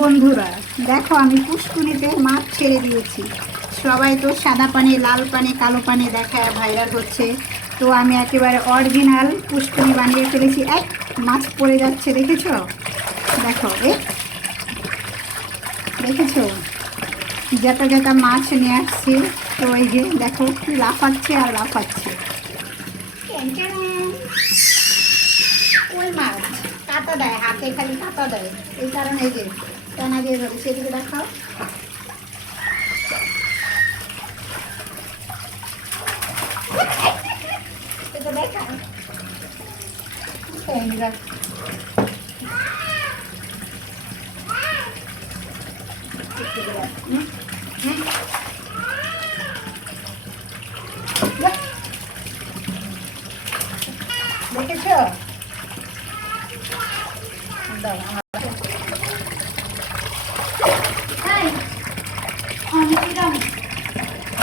বন্ধুরা, দেখো আমি পুষ্কুনিতে মাছ ছেড়ে দিয়েছি। সবাই তো সাদা পানি, লাল পানি, কালো পানি দেখায় ভাইরাল হচ্ছে। তো আমি একেবারে অরিজিনাল পুষ্কুনি বানিয়ে ফেলেছি। এক মাছ পড়ে যাচ্ছে, দেখেছো? দেখো দেখেছো, যেটা যেটা মাছ নিয়ে আসছি। তো এই যে দেখো কি লাফাচ্ছে আর লাফাচ্ছে। ওই মাছ কাটা দেয়, হাতে খালি কাটা দেয়, এই কারণে এই যে টানা দিয়ে ধরে। সেদিকে দেখাও, এটা দেখা দেখেছো? আমি